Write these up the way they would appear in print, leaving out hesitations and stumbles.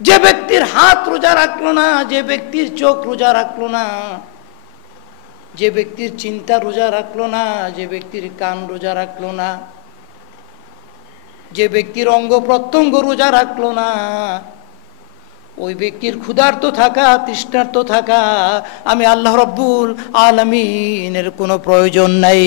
যে ব্যক্তির হাত রোজা রাখলো না, যে ব্যক্তির চোখ রোজা রাখলো না, যে ব্যক্তির চিন্তা রোজা রাখলো না, যে ব্যক্তির কান রোজা রাখলো না, যে ব্যক্তির অঙ্গ প্রত্যঙ্গ রোজা রাখলো না, ওই ব্যক্তির ক্ষুধার্ত থাকা, তৃষ্ণার্ত থাকা আমি আল্লাহ রব্বুল আলামিনের কোনো প্রয়োজন নাই।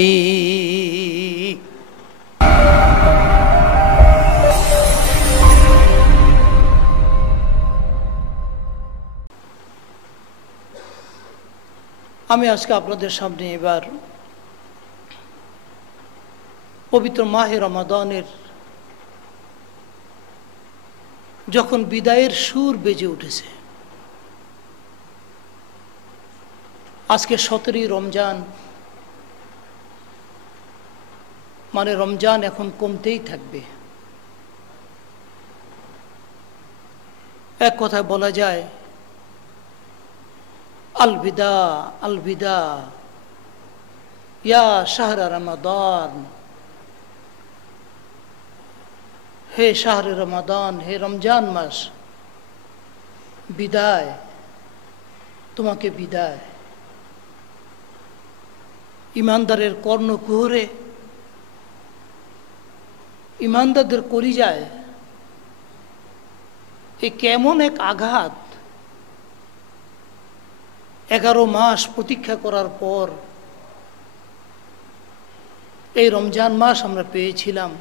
আমি আজকে আপনাদের সামনে এবার পবিত্র মাহে রমাদানের যখন বিদায়ের সুর বেজে উঠেছে, আজকে 17ই রমজান, মানে রমজান এখন কমতেই থাকবে। এক কথায় বলা যায় আলবিদা আলবিদা ইয়া শাহরা রমাদান, হে শাহরে রমাদান, হে রমজান মাস, বিদায়, তোমাকে বিদায়। ইমানদারের কর্ণকুহরে, ইমানদারদের কলিজায় এ কেমন এক আঘাত। 11 মাস প্রতীক্ষা করার পর এই রমজান মাস আমরা পেয়েছিলাম।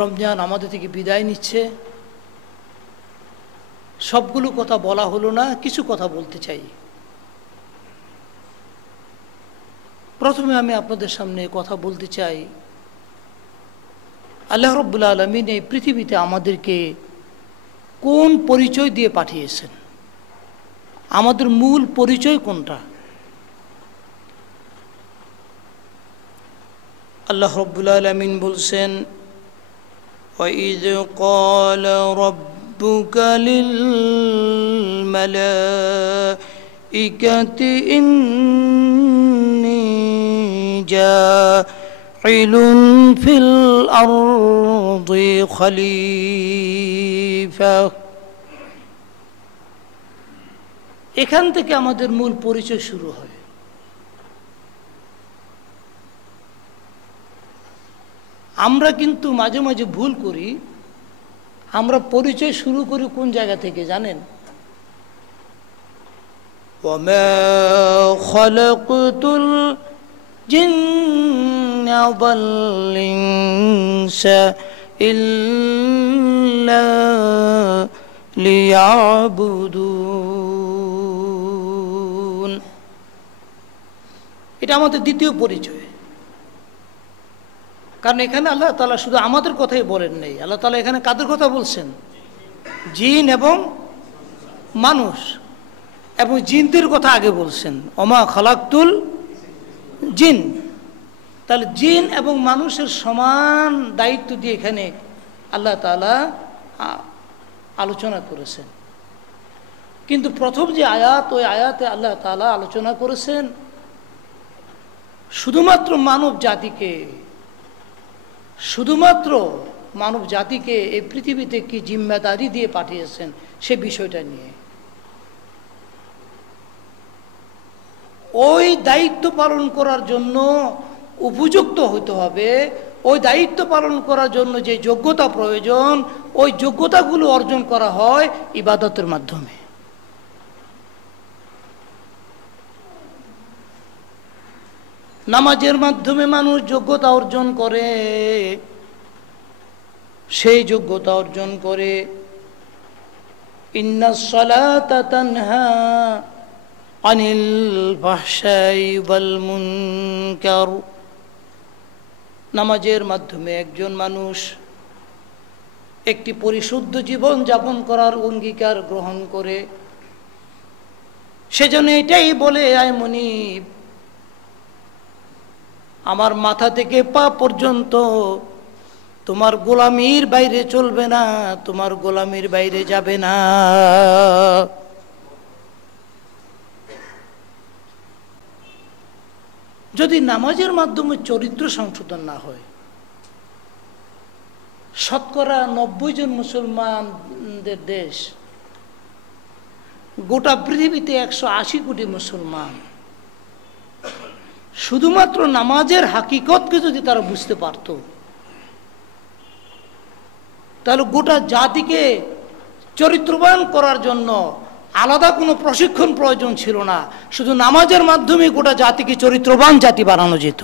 রমজান আমাদের থেকে বিদায় নিচ্ছে। সবগুলো কথা বলা হলো না, কিছু কথা বলতে চাই। প্রথমে আমি আপনাদের সামনে কথা বলতে চাই, আল্লাহ রাব্বুল আলামিন এই পৃথিবীতে আমাদেরকে কোন পরিচয় দিয়ে পাঠিয়েছেন, আমাদের মূল পরিচয় কোনটা। আল্লাহ রাব্বুল আলামিন বলছেন, وَإِذْ قَالَ رَبُّكَ لِلْمَلَائِكَةِ إِنِّي جَاعِلٌ فِي الْأَرْضِ خَلِيفَةً। এখান থেকে আমাদের মূল পরিচয় শুরু হয়। আমরা কিন্তু মাঝে মাঝে ভুল করি। আমরা পরিচয় শুরু করি কোন জায়গা থেকে জানেন? وَمَا خَلَقْتُ الْجِنَّ وَالْإِنسَ إِلَّا لِيَعْبُدُونَ। এটা আমাদের দ্বিতীয় পরিচয়। কারণ এখানে আল্লাহ তাআলা শুধু আমাদের কথাই বলেন নাই, আল্লাহ তাআলা এখানে কাদের কথা বলছেন? জিন এবং মানুষ, এবং জিনদের কথা আগে বলছেন, ওমা খালাকতুল জিন। তাহলে জিন এবং মানুষের সমান দায়িত্ব দিয়ে এখানে আল্লাহ তাআলা আলোচনা করেছেন। কিন্তু প্রথম যে আয়াত, ওই আয়াতে আল্লাহ তাআলা আলোচনা করেছেন শুধুমাত্র মানব জাতিকে, শুধুমাত্র মানব জাতিকে এই পৃথিবীতে কি জিম্মেদারি দিয়ে পাঠিয়েছেন সে বিষয়টা নিয়ে। ওই দায়িত্ব পালন করার জন্য উপযুক্ত হতে হবে, ওই দায়িত্ব পালন করার জন্য যে যোগ্যতা প্রয়োজন, ওই যোগ্যতাগুলো অর্জন করা হয় ইবাদতের মাধ্যমে। নামাজের মাধ্যমে মানুষ যোগ্যতা অর্জন করে, সেই যোগ্যতা অর্জন করে ইন্নাস সালাতা তানহা আনিল ফাহশাই ওয়াল মুনকার। নামাজের মাধ্যমে একজন মানুষ একটি পরিশুদ্ধ জীবন যাপন করার অঙ্গীকার গ্রহণ করে। সেজন্য এটাই বলে, আয় মুনিব, আমার মাথা থেকে পা পর্যন্ত তোমার গোলামির বাইরে চলবে না, তোমার গোলামির বাইরে যাবে না। যদি নামাজের মাধ্যমে চরিত্র সংশোধন না হয়, শতকরা 90 জন মুসলমানদের দেশ, গোটা পৃথিবীতে 180 কোটি মুসলমান। শুধুমাত্র নামাজের হাকিকতকে যদি তারা বুঝতে পারত, তাহলে গোটা জাতিকে চরিত্রবান করার জন্য আলাদা কোনো প্রশিক্ষণ প্রয়োজন ছিল না। শুধু নামাজের মাধ্যমে গোটা জাতিকে চরিত্রবান জাতি বানানো যেত।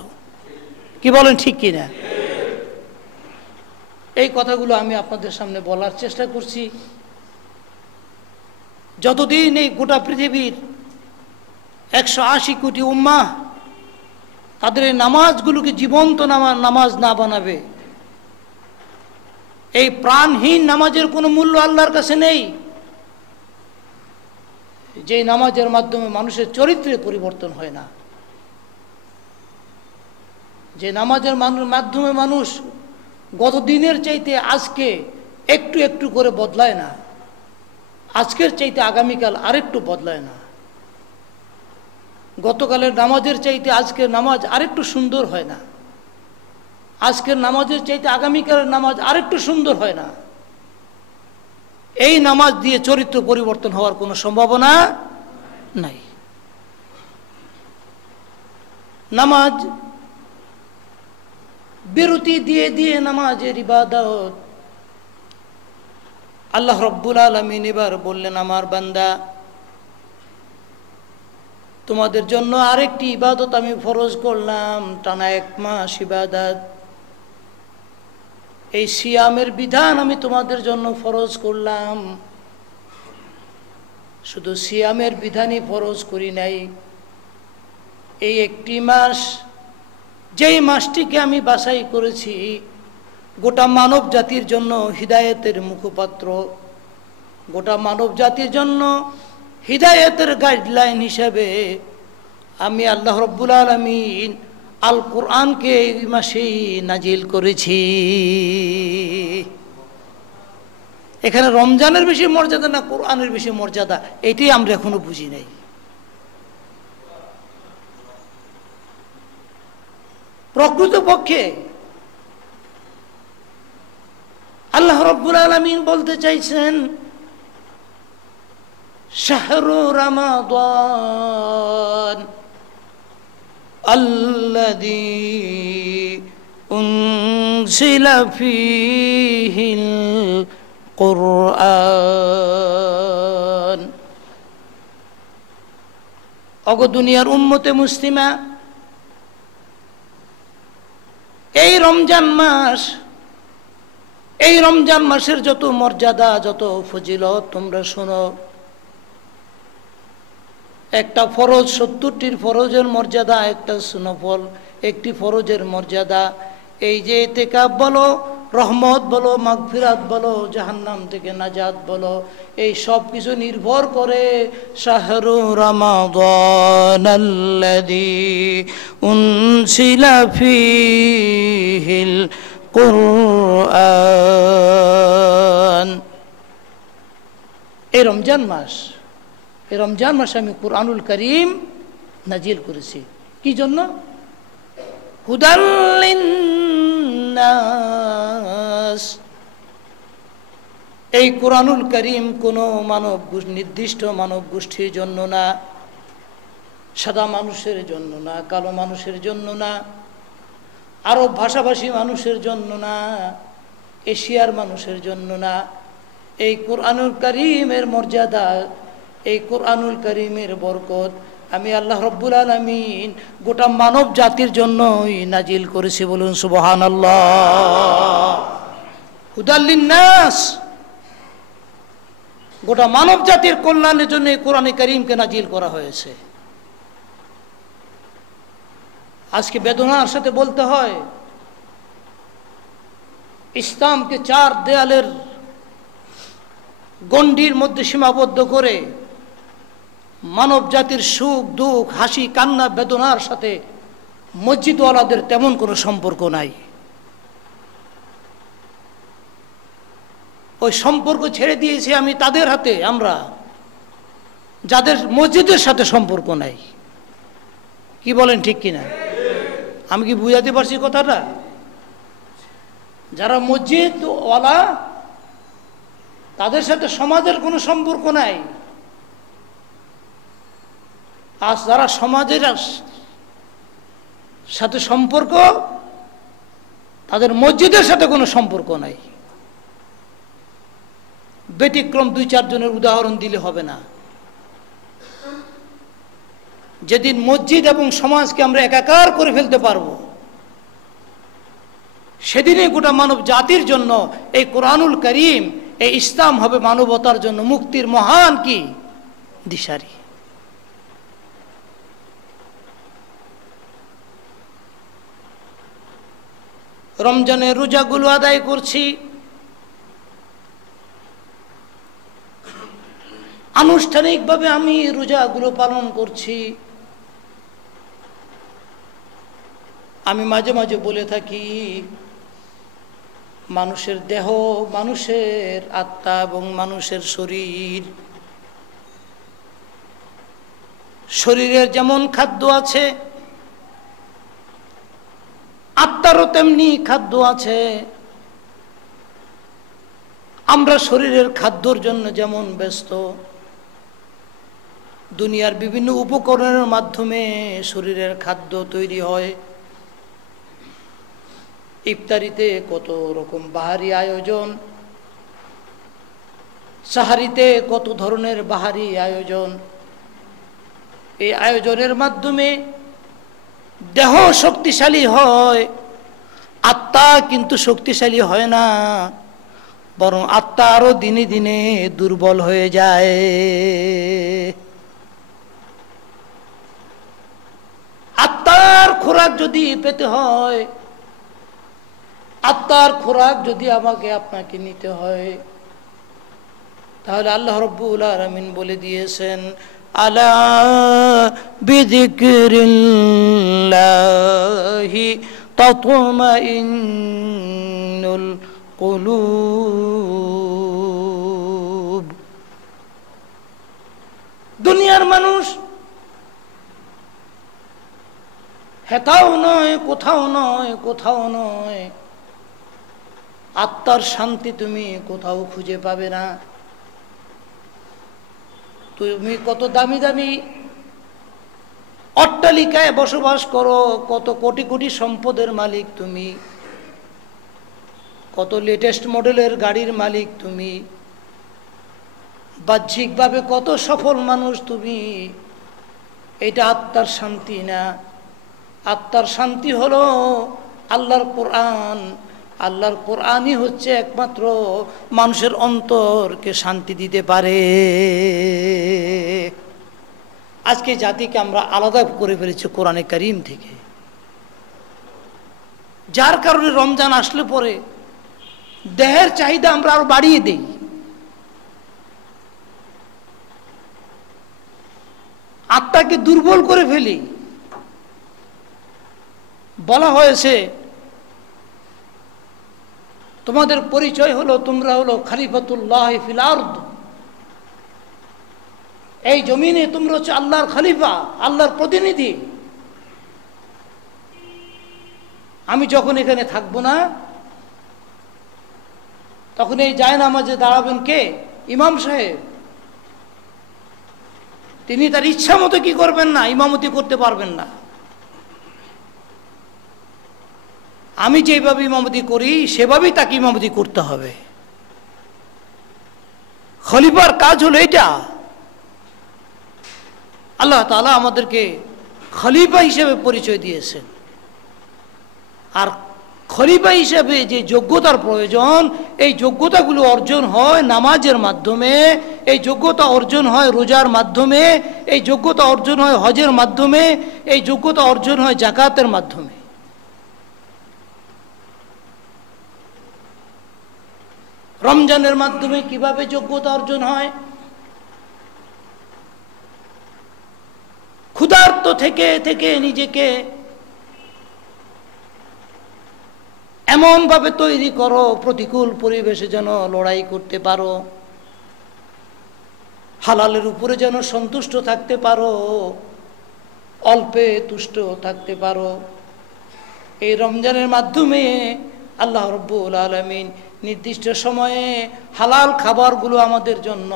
কি বলেন, ঠিক কিনা? এই কথাগুলো আমি আপনাদের সামনে বলার চেষ্টা করছি। যতদিন এই গোটা পৃথিবীর 180 কোটি উম্মাহ তাদের এই নামাজগুলোকে জীবন্ত নামাজ না বানাবে, এই প্রাণহীন নামাজের কোনো মূল্য আল্লাহর কাছে নেই। যে নামাজের মাধ্যমে মানুষের চরিত্রে পরিবর্তন হয় না, যে নামাজের মাধ্যমে মানুষ গত দিনের চাইতে আজকে একটু একটু করে বদলায় না, আজকের চাইতে আগামীকাল আরেকটু বদলায় না, গতকালের নামাজের চাইতে আজকের নামাজ আরেকটু সুন্দর হয় না, আজকের নামাজের চাইতে আগামীকালের নামাজ আরেকটু সুন্দর হয় না। এই নামাজ দিয়ে চরিত্র পরিবর্তন হওয়ার কোনো সম্ভাবনা নাই। নামাজ বিরতি দিয়ে দিয়ে নামাজের ইবাদত। আল্লাহ রব্বুল আলামিন এবার বললেন, আমার বান্দা, তোমাদের জন্য আরেকটি ইবাদত আমি ফরজ করলাম, টানা 1 মাস ইবাদত। এই সিয়ামের বিধান আমি তোমাদের জন্য ফরজ করলাম। শুধু সিয়ামের বিধানই ফরজ করি নাই, এই একটি মাস, যেই মাসটিকে আমি বাছাই করেছি গোটা মানব জাতির জন্য হিদায়েতের মুখপাত্র, গোটা মানব জাতির জন্য হিদায়েতের গাইডলাইন হিসাবে আমি আল্লাহ রব্বুল আলামিন আল কোরআনকে এই মাসেই নাজিল করেছি। এখানে রমজানের বেশি মর্যাদা না কোরআনের বেশি মর্যাদা, এটাই আমরা এখনো বুঝি নাই। প্রকৃতপক্ষে আল্লাহ রব্বুল আলামিন বলতে চাইছেন, শাহরু রমাদান আল্লাযী উনজিলা ফীহিল কুরআন। ওগো দুনিয়ার উম্মতে মুসলিমা, এই রমজান মাস, এই রমজান মাসের যত মর্যাদা, যত ফজিলত তোমরা শোনো। একটা ফরজ, 70টির ফরজের মর্যাদা, একটা সুনফল, একটি ফরজের মর্যাদা। এই যে ইতিকাফ বলো, রহমত বলো, মাগফিরাত বলো, জাহান্নাম থেকে নাজাত বলো, এই সব কিছু নির্ভর করে শাহরু রমাদান আল্লাযী উনজিলা ফীহিল কুরআন। এই রমজান মাস, এই রমজান মাসে আমি কুরআনুল কারীম নাজিল করেছি। কি জন্য? হুদাল লিন্নাস। এই কুরআনুল কারীম কোনো নির্দিষ্ট মানব গোষ্ঠীর জন্য না, সাদা মানুষের জন্য না, কালো মানুষের জন্য না, আরব ভাষাভাষী মানুষের জন্য না, এশিয়ার মানুষের জন্য না। এই কুরআনুল কারীমের মর্যাদা, এই কুরআনুল কারীমের বরকত আমি আল্লাহ রব্বুল আলামিন গোটা মানব জাতির জন্যই নাজিল করেছি। বলুন সুবহানাল্লাহ। হুদাল লিন্নাস, গোটা মানব জাতির কল্যাণের জন্য এই কোরআনে কারীমকে নাজিল করা হয়েছে। আজকে বেদনার সাথে বলতে হয়, ইসলামকে 4 দেয়ালের গণ্ডির মধ্যে সীমাবদ্ধ করে মানব জাতির সুখ দুঃখ, হাসি কান্না বেদনার সাথে মসজিদওয়ালাদের তেমন কোনো সম্পর্ক নাই। ওই সম্পর্ক ছেড়ে দিয়েছি আমি তাদের হাতে, আমরা যাদের মসজিদের সাথে সম্পর্ক নাই। কি বলেন, ঠিক কিনা? আমি কি বুঝাতে পারছি কথাটা? যারা মসজিদ ওয়ালা তাদের সাথে সমাজের কোনো সম্পর্ক নাই, আর যারা সমাজের সাথে সম্পর্ক তাদের মসজিদের সাথে কোনো সম্পর্ক নাই। ব্যতিক্রম 2-4 জনের উদাহরণ দিলে হবে না। যেদিন মসজিদ এবং সমাজকে আমরা একাকার করে ফেলতে পারবো, সেদিনে গোটা মানব জাতির জন্য এই কোরআনুল কারীম, এই ইসলাম হবে মানবতার জন্য মুক্তির মহান কি দিশারি। রমজানের রোজাগুলো আদায় করছি, আনুষ্ঠানিকভাবে আমি রোজাগুলো পালন করছি। আমি মাঝে মাঝে বলে থাকি, মানুষের দেহ, মানুষের আত্মা এবং মানুষের শরীরের যেমন খাদ্য আছে, আত্মারও তেমনি খাদ্য আছে। আমরা শরীরের খাদ্যর জন্য যেমন ব্যস্ত, দুনিয়ার বিভিন্ন উপকরণের মাধ্যমে শরীরের খাদ্য তৈরি হয়। ইফতারিতে কত রকম বাহারি আয়োজন, সাহারিতে কত ধরনের বাহারি আয়োজন। এই আয়োজনের মাধ্যমে দেহ শক্তিশালী হয়, আত্মা কিন্তু শক্তিশালী হয় না, বরং আত্মা আরো দিনে দিনে দুর্বল হয়ে যায়। আত্মার খোরাক যদি পেতে হয়, আত্মার খোরাক যদি আমাকে আপনাকে নিতে হয়, তাহলে আল্লাহ রাব্বুল আলামিন বলে দিয়েছেন, আলা বিযিকরিল্লাহি তাতমাইন্নুল কুলুব। দুনিয়ার মানুষ হেতাও নয়, কোথাও নয়, কোথাও নয়। আত্মার শান্তি তুমি কোথাও খুঁজে পাবে না। তুমি কত দামি দামি অট্টালিকায় বসবাস করো, কত কোটি কোটি সম্পদের মালিক তুমি, কত লেটেস্ট মডেলের গাড়ির মালিক তুমি, বাহ্যিকভাবে কত সফল মানুষ তুমি, এটা আত্মার শান্তি না। আত্মার শান্তি হলো আল্লাহর কোরআন। আল্লাহর কোরআনই হচ্ছে একমাত্র মানুষের অন্তরকে শান্তি দিতে পারে। আজকে জাতিকে আমরা আলাদা করে ফেলেছি কোরআনে কারীম থেকে, যার কারণে রমজান আসলে পরে দেহের চাহিদা আমরা আরো বাড়িয়ে দেই। আত্মাকে দুর্বল করে ফেলি। বলা হয়েছে তোমাদের পরিচয় হলো তোমরা হলো খলিফাতুল্লাহ ফিল আরদ, এই জমিনে তোমরা হচ্ছে আল্লাহর খলিফা, আল্লাহর প্রতিনিধি। আমি যখন এখানে থাকবো না, তখন এই জায়নামাজে দাঁড়াবেন কে? ইমাম সাহেব। তিনি তার ইচ্ছা মতো কি করবেন না, ইমামতি করতে পারবেন না। আমি যেভাবে ইমামতি করি সেভাবেই তাকে ইমামতি করতে হবে। খলিফার কাজ হলো এটা। আল্লাহ তাআলা আমাদেরকে খলিফা হিসেবে পরিচয় দিয়েছেন। আর খলিফা হিসেবে যে যোগ্যতার প্রয়োজন, এই যোগ্যতাগুলো অর্জন হয় নামাজের মাধ্যমে, এই যোগ্যতা অর্জন হয় রোজার মাধ্যমে, এই যোগ্যতা অর্জন হয় হজের মাধ্যমে, এই যোগ্যতা অর্জন হয় যাকাতের মাধ্যমে। রমজানের মাধ্যমে কিভাবে যোগ্যতা অর্জন হয়? ক্ষুধার্ত থেকে থেকে নিজেকে এমন ভাবে তৈরি করো, প্রতিকূল পরিবেশে যেন লড়াই করতে পারো, হালালের উপরে যেন সন্তুষ্ট থাকতে পারো, অল্পে তুষ্ট থাকতে পারো। এই রমজানের মাধ্যমে আল্লাহ রব্বুল আলামিন নির্দিষ্ট সময়ে হালাল খাবারগুলো আমাদের জন্য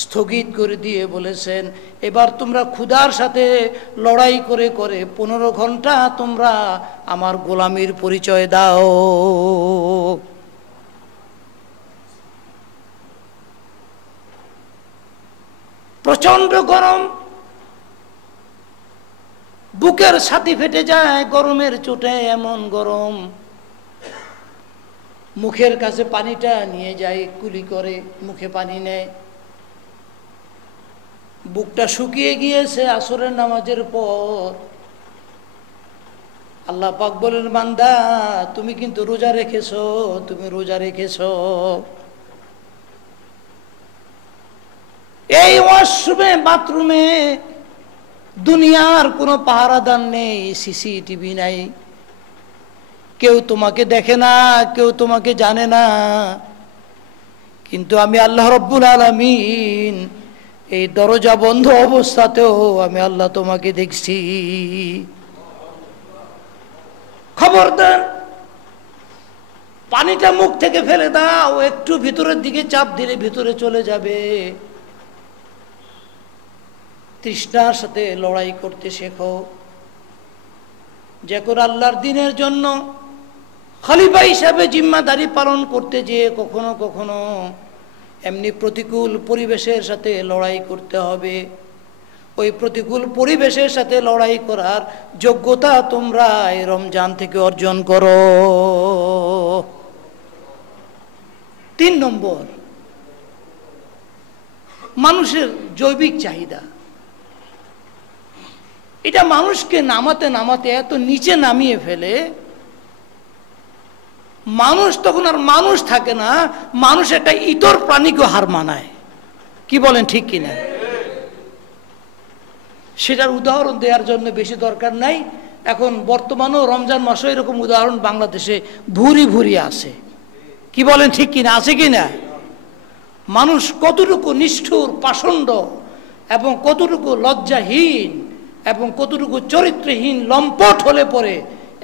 স্থগিত করে দিয়ে বলেছেন, এবার তোমরা ক্ষুধার সাথে লড়াই করে করে 15 ঘন্টা তোমরা আমার গোলামির পরিচয় দাও। প্রচন্ড গরম, বুকের ছাতি ফেটে যায় গরমের চোটে, এমন গরম। মুখের কাছে পানিটা নিয়ে যায়, কুলি করে মুখে পানি নেয়। বুকটা শুকিয়ে গিয়েছে আসরের নামাজের পর। আল্লাহ পাক বলেন, বান্দা তুমি কিন্তু রোজা রেখেছো, তুমি রোজা রেখেছো। এই ওয়াশরুমে, বাথরুমে দুনিয়ার কোনো পাহারাদার নেই, সিসিটিভি নাই, কেউ তোমাকে দেখে না, কেউ তোমাকে জানে না, কিন্তু আমি আল্লাহ রব্বুল আলামিন এই দরজা বন্ধ অবস্থাতেও আমি আল্লাহ তোমাকে দেখছি। খবরদার পানিটা মুখ থেকে ফেলে দাও, একটু ভিতরের দিকে চাপ দিলে ভিতরে চলে যাবে। তৃষ্ণার সাথে লড়াই করতে শেখো। যে করে আল্লাহর দ্বীনের জন্য খলিফা হিসাবে জিম্মাদারি পালন করতে যেয়ে কখনো কখনো এমনি প্রতিকূল পরিবেশের সাথে লড়াই করতে হবে। ওই প্রতিকূল পরিবেশের সাথে লড়াই করার যোগ্যতা তোমরা এই রমজান থেকে অর্জন করো। 3 নম্বর, মানুষের জৈবিক চাহিদা। এটা মানুষকে নামাতে নামাতে এত নিচে নামিয়ে ফেলে, মানুষ তখন আর মানুষ থাকে না, মানুষ একটা ইতর প্রাণীকে হার মানায়। কি বলেন, ঠিক কিনা? সেটার উদাহরণ দেওয়ার জন্য বেশি দরকার নাই। এখন বর্তমানেও রমজান মাসে এরকম উদাহরণ বাংলাদেশে ভুরি ভুরি আছে। কি বলেন, ঠিক কিনা? আছে কিনা? মানুষ কতটুকু নিষ্ঠুর, পাষণ্ড এবং কতটুকু লজ্জাহীন এবং কতটুকু চরিত্রহীন, লম্পট হলে পরে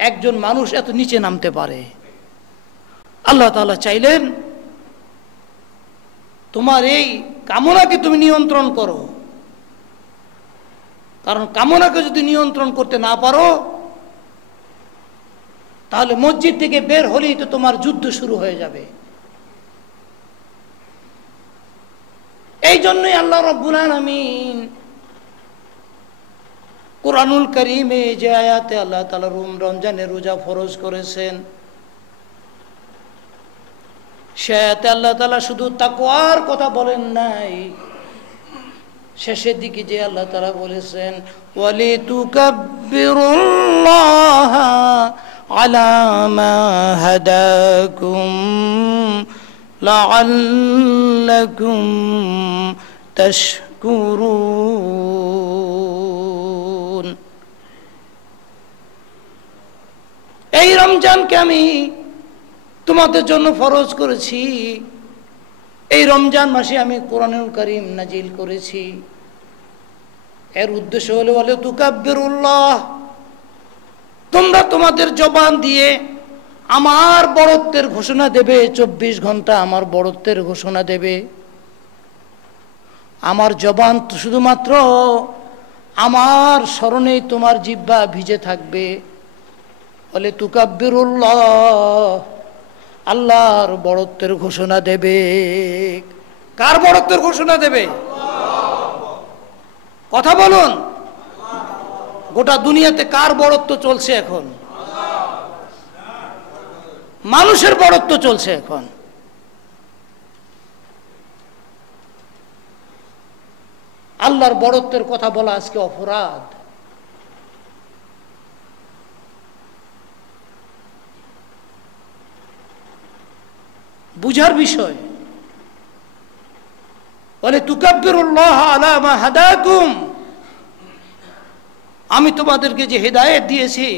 একজন মানুষ এত নিচে নামতে পারে। আল্লাহ তাআলা চাইলেন তোমার এই কামনাকে তুমি নিয়ন্ত্রণ করো, কারণ কামনাকে যদি নিয়ন্ত্রণ করতে না পারো তাহলে মসজিদ থেকে বের হলেই তো তোমার যুদ্ধ শুরু হয়ে যাবে। এই জন্যই আল্লাহ রাব্বুল আলামিন কুরআনুল কারীমে যে আয়াতে আল্লাহ তাআলা রমজানের রোজা ফরজ করেছেন, সে আয়াতে আল্লাহ তাআলা শুধু তাকওয়ার কথা বলেন নাই, শেষের দিকে যে আল্লাহ তাআলা বলেছেন ওয়ালিতুকাব্বিরুল্লাহা আলা মা হাদাকুম লাআল্লাকুম তাশকুরুন। এই রমজানকে আমি তোমাদের জন্য ফরজ করেছি, এই রমজান মাসে আমি কোরআনুল কারীম নাজিল করেছি। এর উদ্দেশ্য হলো ওয়ালিতুকাব্বিরুল্লাহ, তোমরা তোমাদের জবান দিয়ে আমার বড়ত্বের ঘোষণা দেবে, 24 ঘন্টা আমার বড়ত্বের ঘোষণা দেবে। আমার জবান শুধুমাত্র আমার স্মরণেই তোমার জিহ্বা ভিজে থাকবে। ওয়ালিতুকাব্বিরুল্লাহ, আল্লাহর বড়ত্বের ঘোষণা দেবে। কার বড়ত্বের ঘোষণা দেবে? কথা বলুন, গোটা দুনিয়াতে কার বড়ত্ব চলছে এখন? মানুষের বড়ত্ব চলছে এখন। আল্লাহর বড়ত্বের কথা বলা আজকে অপরাধ। বুঝার বিষয়। ওয়ালিতুকাব্বিরুল্লাহ আলা মা হাদাকুম, আমি তোমাদেরকে যে হিদায়াত দিয়েছি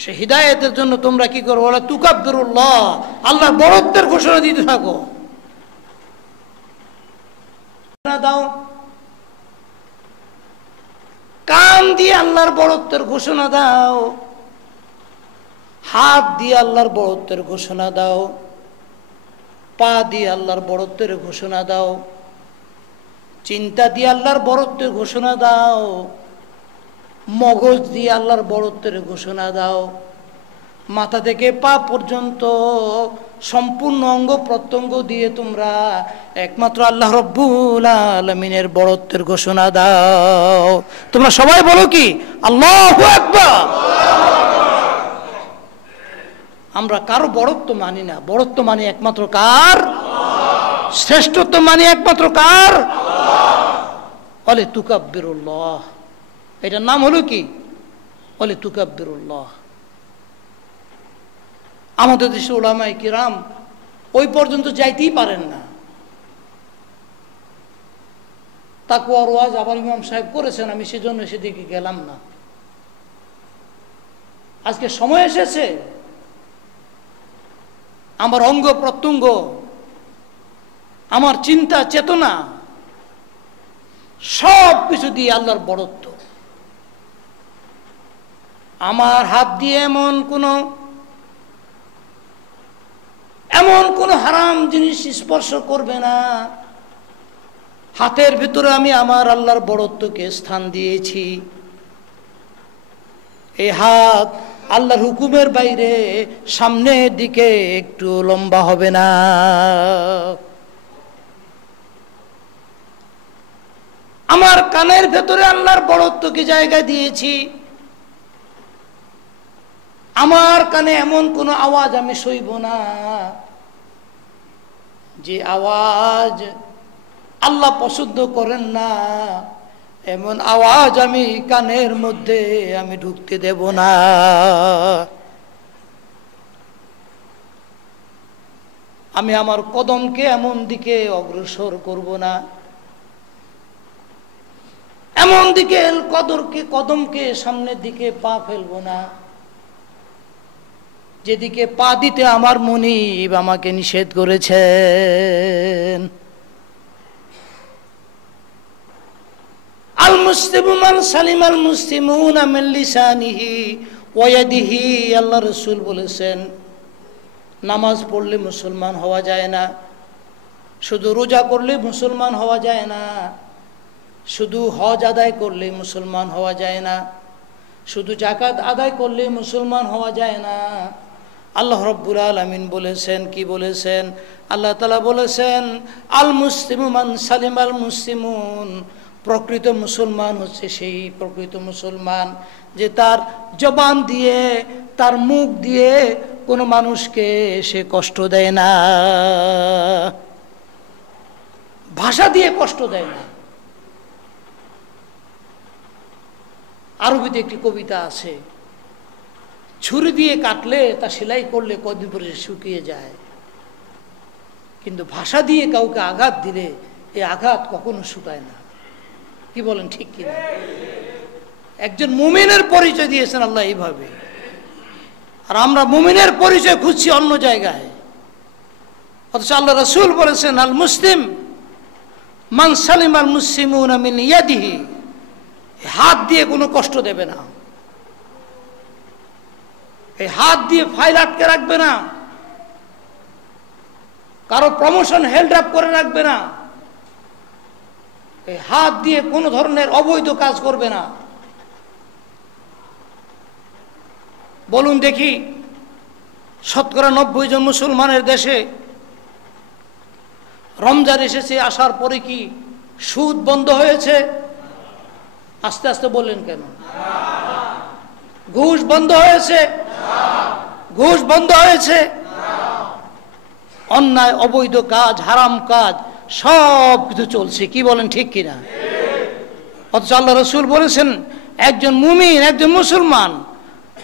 সে হিদায়াতের জন্য তোমরা কি করো? ওয়ালিতুকাব্বিরুল্লাহ, আল্লাহর বড়ত্বের ঘোষণা দিতে থাকো। দাও, কান দিয়ে আল্লাহর বড়ত্বের ঘোষণা দাও, হাত দিয়ে আল্লাহর বড়ত্বের ঘোষণা দাও, পা দিয়ে আল্লাহর বড়ত্বের ঘোষণা দাও, চিন্তা দিয়ে আল্লাহর বড়ত্বের ঘোষণা দাও, মগজ দিয়ে আল্লাহর বড়ত্বের ঘোষণা দাও, মাথা থেকে পা পর্যন্ত সম্পূর্ণ অঙ্গ প্রত্যঙ্গ দিয়ে তোমরা একমাত্র আল্লাহ রব্বুল আলামিনের বড়ত্বের ঘোষণা দাও। তোমরা সবাই বলো কি আল্লাহু আকবার। আমরা কারো বড়ত্ব মানি না, বড়ত্ব মানি একমাত্র কার? শ্রেষ্ঠত্ব মানি একমাত্র কার? ওয়ালি তুকাব্বিরুল্লাহ। এটার নাম হলো কি? ওয়ালি তুকাব্বিরুল্লাহ। আমাদের দেশে উলামায়ে কিরাম ওই পর্যন্ত যাইতেই পারেন না। তাকওয়ার ওয়াজ আবার ইমাম সাহেব করেছেন, আমি সেজন্য সেদিকে গেলাম না। আজকে সময় এসেছে আমার অঙ্গ প্রত্যঙ্গ, আমার চিন্তা চেতনা সব কিছু দিয়ে আল্লাহর বড়ত্ব। আমার হাত দিয়ে এমন কোন হারাম জিনিস স্পর্শ করবে না। হাতের ভিতরে আমি আমার আল্লাহর বড়ত্বকে স্থান দিয়েছি। এই হাত আল্লাহর হুকুমের বাইরে সামনের দিকে একটু লম্বা হবে না। আমার কানের ভেতরে আল্লাহর বড়ত্বকে জায়গা দিয়েছি। আমার কানে এমন কোন আওয়াজ আমি সইব না যে আওয়াজ আল্লাহ পছন্দ করেন না, এমন আওয়াজ আমি কানের মধ্যে আমি ঢুকতে দেব না। আমি আমার কদমকে এমন দিকে অগ্রসর করব না, এমন দিকে কদমকে সামনের দিকে পা ফেলবো না যেদিকে পা দিতে আমার মুনিব আমাকে নিষেধ করেছেন। আল মুসলিমু মান সালিমাল মুসলিমুনা মিন লিসানিহি ওয়া ইয়াদিহি। আল্লাহ রাসূল বলেছেন, নামাজ পড়লে মুসলমান হওয়া যায় না, শুধু রোজা করলে মুসলমান হওয়া যায় না, শুধু হজ আদায় করলে মুসলমান হওয়া যায় না, শুধু যাকাত আদায় করলে মুসলমান হওয়া যায় না। আল্লাহ রাব্বুল আলামিন বলেছেন, কি বলেছেন? আল্লাহ তাআলা বলেছেন, আল মুসলিমু মান সালিমাল মুসলিমুন। প্রকৃত মুসলমান হচ্ছে সেই প্রকৃত মুসলমান যে তার জবান দিয়ে, তার মুখ দিয়ে কোনো মানুষকে সে কষ্ট দেয় না, ভাষা দিয়ে কষ্ট দেয় না। আরবিতে একটি কবিতা আছে, ছুরি দিয়ে কাটলে তা সেলাই করলে কদিন পরে শুকিয়ে যায়, কিন্তু ভাষা দিয়ে কাউকে আঘাত দিলে এই আঘাত কখনো শুকায় না। কি বলেন, ঠিক কিনা? একজন মুমিনের পরিচয় দিয়েছেন আল্লাহ এইভাবে, আর আমরা মুমিনের পরিচয় খুঁজছি অন্য জায়গায়। অথচ আল্লাহ রাসূল বলেছেন, আল মুসলিম মান সালিমাল মুসলিমুনা মিন ইয়াদিহি। হাত দিয়ে কোনো কষ্ট দেবে না, এই হাত দিয়ে ফাইল আটকে রাখবে না, কারো প্রমোশন হেল্ড আপ করে রাখবে না, এই হাত দিয়ে কোনো ধরনের অবৈধ কাজ করবে না। বলুন দেখি, শতকরা 90 জন মুসলমানের দেশে রমজান এসেছে, আসার পরে কি সুদ বন্ধ হয়েছে? আস্তে আস্তে বললেন কেন? ঘুষ বন্ধ হয়েছে? ঘুষ বন্ধ হয়েছে? অন্যায় অবৈধ কাজ, হারাম কাজ সব কিছু চলছে। কি বলেন, ঠিক কিনা? অথচ আল্লাহ রাসূল বলেছেন, একজন মুমিন, একজন মুসলমান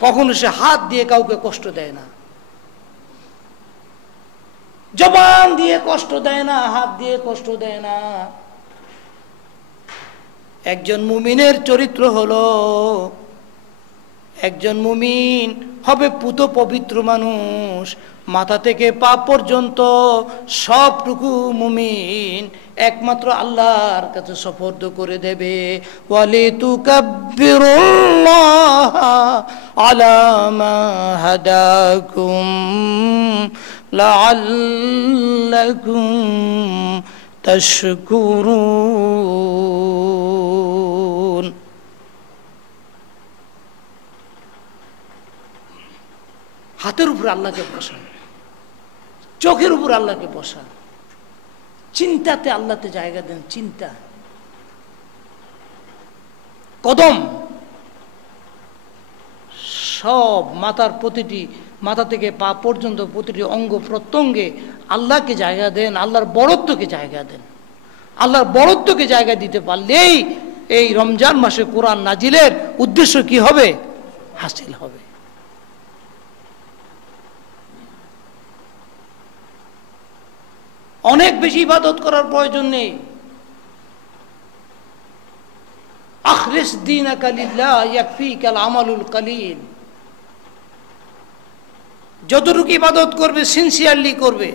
কখনো সে হাত দিয়ে কাউকে কষ্ট দেয় না, জবান দিয়ে কষ্ট দেয় না, হাত দিয়ে কষ্ট দেয় না। একজন মুমিনের চরিত্র হলো, একজন মুমিন হবে পুত পবিত্র মানুষ, মাথা থেকে পা পর্যন্ত সবটুকু মুমিন একমাত্র আল্লাহর কাছে সুপর্দ করে দেবে। ওয়ালিতুকাব্বিরুল্লাহ আলা মা হাদাকুম লাআল্লাকুম তাশকুরুন। হাতের উপর আল্লাহকে বসান, চোখের উপর আল্লাহকে বসান, চিন্তাতে আল্লাহতে জায়গা দেন। চিন্তা, কদম, সব মাথার প্রতিটি, মাথা থেকে পা পর্যন্ত প্রতিটি অঙ্গ প্রত্যঙ্গে আল্লাহকে জায়গা দেন, আল্লাহর বড়ত্বকে জায়গা দেন। আল্লাহর বড়ত্বকে জায়গা দিতে পারলেই এই রমজান মাসে কোরআন নাজিলের উদ্দেশ্য কি হবে? হাসিল হবে। অনেক বেশি ইবাদত করার প্রয়োজন নেই। আখলিস দীনাকা লিল্লাহ ইয়াকফিকাল আমালুল কলিল। যতটুকু ইবাদত করবে সিনসিয়ারলি করবে,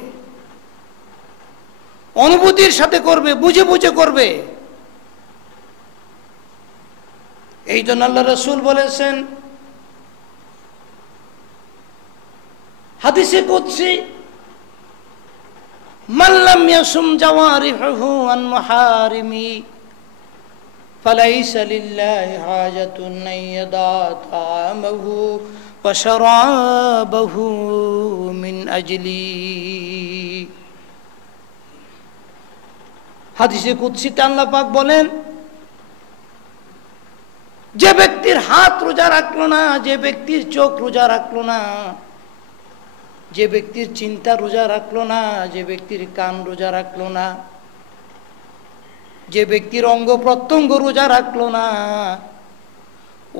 অনুভূতির সাথে করবে, বুঝে বুঝে করবে। এই জন্য আল্লাহ রাসূল বলেছেন হাদিসে কুদসি, মান লাম ইয়াসুম জাওয়ারিহুহু আন মুহারিমি ফালাইসা লিল্লাহি হাজাতুন আন ইয়াদা তা'আমাহু ওয়া শারাবাহু মিন আজলি। হাদিসে কুদসিতে আল্লাহ পাক বলেন, যে ব্যক্তির হাত রোজা রাখলো না, যে ব্যক্তির চোখ রোজা রাখলো না, যে ব্যক্তির চিন্তা রোজা রাখলো না, যে ব্যক্তির কান রোজা রাখলো না, যে ব্যক্তির অঙ্গ প্রত্যঙ্গ রোজা রাখলো না,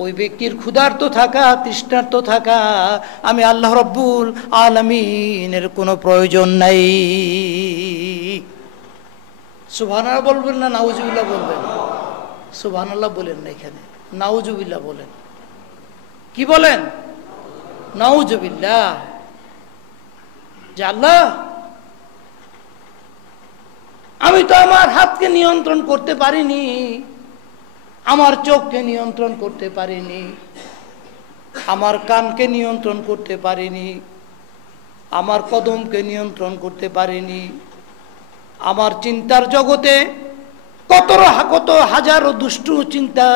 ওই ব্যক্তির ক্ষুধার্ত থাকা, তৃষ্ণার্ত থাকা আমি আল্লাহ রব্বুল আলামিনের কোনো প্রয়োজন নাই। সুবহানাল্লাহ বলবেন না নাউজুবিল্লাহ বলবেন? সুবহানাল্লাহ বলেন না, এখানে নাউজুবিল্লাহ বলেন। কি বলেন? নাউজুবিল্লাহ। যে আল্লাহ, আমি তো আমার হাতকে নিয়ন্ত্রণ করতে পারিনি, আমার চোখকে নিয়ন্ত্রণ করতে পারিনি, আমার কানকে নিয়ন্ত্রণ করতে পারিনি, আমার কদমকে নিয়ন্ত্রণ করতে পারিনি। আমার চিন্তার জগতে কত হাজারো দুষ্ট চিন্তা,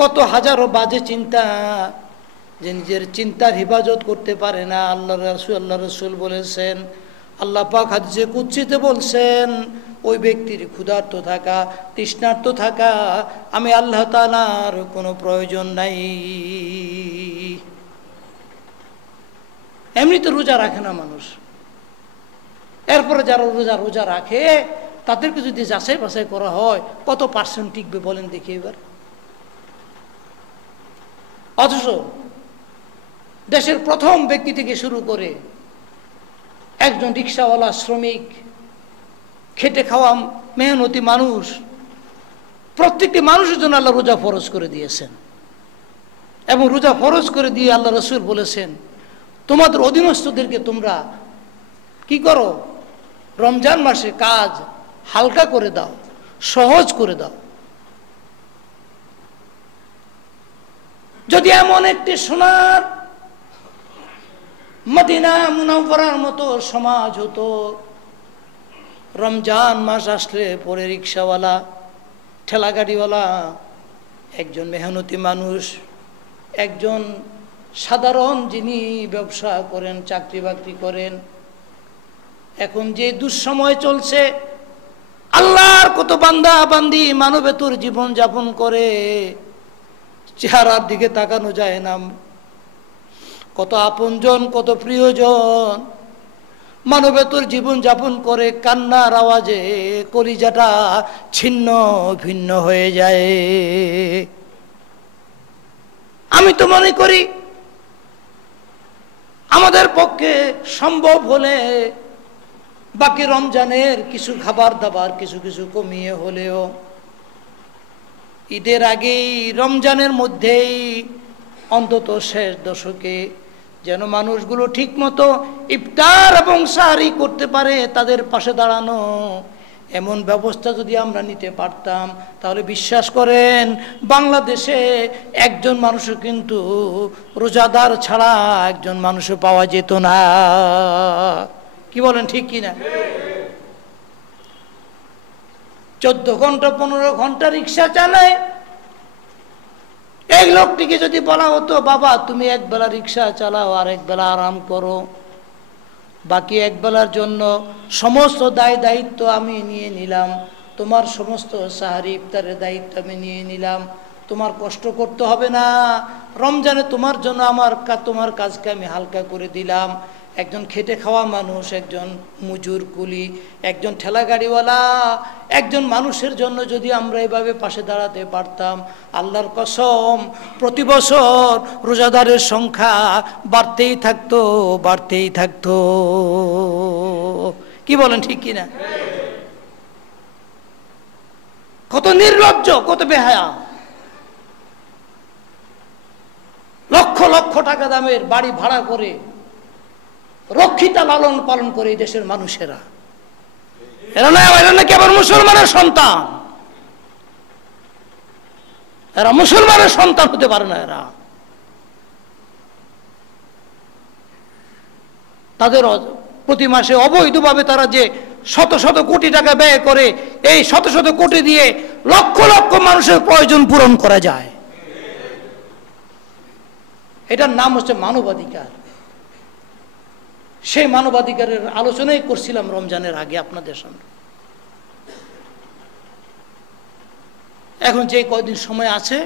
কত হাজারো বাজে চিন্তা, যে নিজের চিন্তার হেফাজত করতে পারে না। আল্লাহ রসুল বলেছেন, আল্লাহ পাক হাদিসে কুদসিতে বলছেন, ওই ব্যক্তির ক্ষুধার্ত থাকা, তৃষ্ণার্ত থাকা আমি আল্লাহ তাআলার কোনো প্রয়োজন নাই। এমনি তো রোজা রাখে না মানুষ, এরপরে যারা রোজা রাখে তাদেরকে যদি যাচাই বাছাই করা হয় কত পার্সেন্ট টিকবে বলেন দেখি এবার। অথচ দেশের প্রথম ব্যক্তি থেকে শুরু করে একজন রিক্সাওয়ালা, শ্রমিক, খেটে খাওয়া মেহনতি মানুষ, প্রত্যেকটি মানুষের জন্য আল্লাহ রোজা ফরজ করে দিয়েছেন। এবং রোজা ফরজ করে দিয়ে আল্লাহ রসুল বলেছেন, তোমাদের অধীনস্থদেরকে তোমরা কি করো? রমজান মাসে কাজ হালকা করে দাও, সহজ করে দাও। যদি এমন একটি সোনার মদিনা মুনাওয়ারার মতো সমাজ হতো, রমজান মাস আসলে পরে রিক্সাওয়ালা, ঠেলাগাড়িওয়ালা, একজন মেহনতি মানুষ, একজন সাধারণ যিনি ব্যবসা করেন, চাকরি বাকরি করেন, এখন যে দুঃসময় চলছে, আল্লাহর কত বান্দা বান্দি মানবেতর জীবন যাপন করে, চেহারার দিকে তাকানো যায় না। কত আপনজন, কত প্রিয়জন মানবেতর জীবন যাপন করে, কান্নার আওয়াজে কলিজাটা ছিন্ন ভিন্ন হয়ে যায়। আমি তো মনে করি আমাদের পক্ষে সম্ভব হলে বাকি রমজানের কিছু খাবার দাবার কিছু কিছু কমিয়ে হলেও ঈদের আগেই, রমজানের মধ্যেই, অন্তত শেষ দশকে যেন মানুষগুলো ঠিক মতো ইফতার এবং সাহরি করতে পারে, তাদের পাশে দাঁড়ানো এমন ব্যবস্থা যদি আমরা নিতে পারতাম, তাহলে বিশ্বাস করেন বাংলাদেশে একজন মানুষও কিন্তু রোজাদার ছাড়া একজন মানুষও পাওয়া যেত না। কি বলেন, ঠিক কিনা? 14 ঘন্টা 15 ঘন্টা রিক্সা চালায়। এই লোকটিকে যদি বলা হতো, বাবা তুমি একবেলা রিক্সা চালাও আর একবেলা আরাম করো, বাকি একবেলার জন্য সমস্ত দায় দায়িত্ব আমি নিয়ে নিলাম, তোমার সমস্ত সাহারি ইফতারের দায়িত্ব আমি নিয়ে নিলাম, তোমার কষ্ট করতে হবে না, রমজানে তোমার জন্য তোমার কাজকে আমি হালকা করে দিলাম। একজন খেটে খাওয়া মানুষ, একজন মজুর কুলি, একজন ঠেলা গাড়িওয়ালা, একজন মানুষের জন্য যদি আমরা এভাবে পাশে দাঁড়াতে পারতাম, আল্লাহর কসম প্রতি বছর রোজাদারের সংখ্যা বাড়তেই থাকতো, বাড়তেই থাকতো। কি বলেন, ঠিক কিনা? কত নির্লজ্জ, কত বেহায়া! লক্ষ লক্ষ টাকা দামের বাড়ি ভাড়া করে রক্ষিতা লালন পালন করে এই দেশের মানুষেরা। এরা না কেবল মুসলমানের সন্তান, এরা মুসলমানের সন্তান হতে পারে না। এরা তাদের প্রতি মাসে অবৈধভাবে তারা যে শত শত কোটি টাকা ব্যয় করে, এই শত শত কোটি দিয়ে লক্ষ লক্ষ মানুষের প্রয়োজন পূরণ করা যায়। এটার নাম হচ্ছে মানবাধিকার। সেই মানবাধিকারের আলোচনাই করছিলাম রমজানের আগে আপনাদের সামনে। এখন যে কয়দিন সময় আছে,